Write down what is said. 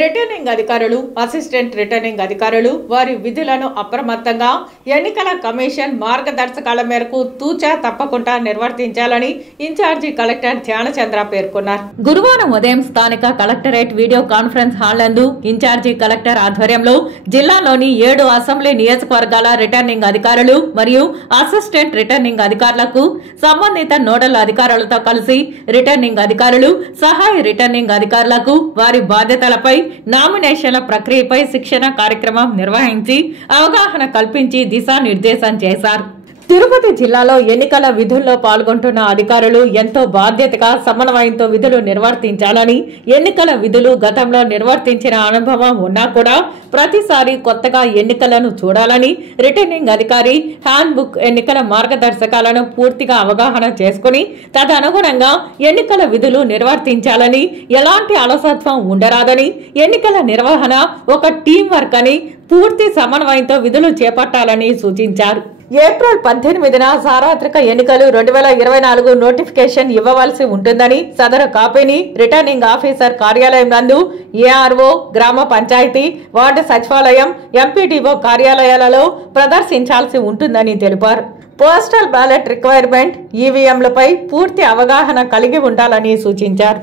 Returning అధికారులు, assistant returning అధికారులు వారి విధులను అప్రమత్తంగా ఎన్నికల కమిషన్ మార్గదర్శకాల మేరకు తూచా తప్పకుండా నిర్వర్తించాలని ఇన్ఛార్జి కలెక్టర్ ధ్యానచంద్ర పేర్కొన్నారు. గురువారం ఉదయం స్థానిక కలెక్టరేట్ వీడియో కాన్ఫరెన్స్ హాల్ నందు ఇన్ఛార్జి కలెక్టర్ ఆధ్వర్యంలో జిల్లాలోని 7 అసెంబ్లీ నియోజకవర్గాల రిటర్నింగ్ అధికారులు మరియు అసిస్టెంట్ రిటర్నింగ్ అధికారులకు సంబంధిత నోడల్ అధికారులతో కలిసి రిటర్నింగ్ అధికారులు, సహాయ రిటర్నింగ్ అధికారులకు వారి బాధ్యతలపై నామినేషన్ల ప్రక్రియపై శిక్షణ కార్యక్రమం నిర్వహించి అవగాహన కల్పించి దిశానిర్దేశం చేశారు. తిరుపతి జిల్లాలో ఎన్నికల విధుల్లో పాల్గొంటున్న అధికారులు ఎంతో బాధ్యతగా సమన్వయంతో విధులు నిర్వర్తించాలని, ఎన్నికల విధులు గతంలో నిర్వర్తించిన అనుభవం ఉన్నా కూడా ప్రతిసారి కొత్తగా ఎన్నికలను చూడాలని, రిటర్నింగ్ అధికారి హ్యాండ్ బుక్ ఎన్నికల మార్గదర్శకాలను పూర్తిగా అవగాహన చేసుకుని తదనుగుణంగా ఎన్నికల విధులు నిర్వర్తించాలని, ఎలాంటి అలసత్వం ఉండరాదని, ఎన్నికల నిర్వహణ ఒక టీం వర్క్ అని పూర్తి సమన్వయంతో విధులు చేపట్టాలని సూచించారు. ఏప్రిల్ 18న సార్వత్రిక ఎన్నికలు 2024 నోటిఫికేషన్ ఇవ్వవలసి ఉంటుందని, సదరు కాపీని రిటర్నింగ్ ఆఫీసర్ కార్యాలయం నందు ఏఆర్ఓ, గ్రామ పంచాయతీ, వార్డు సచివాలయం, ఎంపీడీఓ కార్యాలయాలలో ప్రదర్శించాల్సి ఉంటుందని తెలిపారు. పోస్టల్ బ్యాలెట్ రిక్వైర్మెంట్, ఈవీఎంలపై పూర్తి అవగాహన కలిగి ఉండాలని సూచించారు.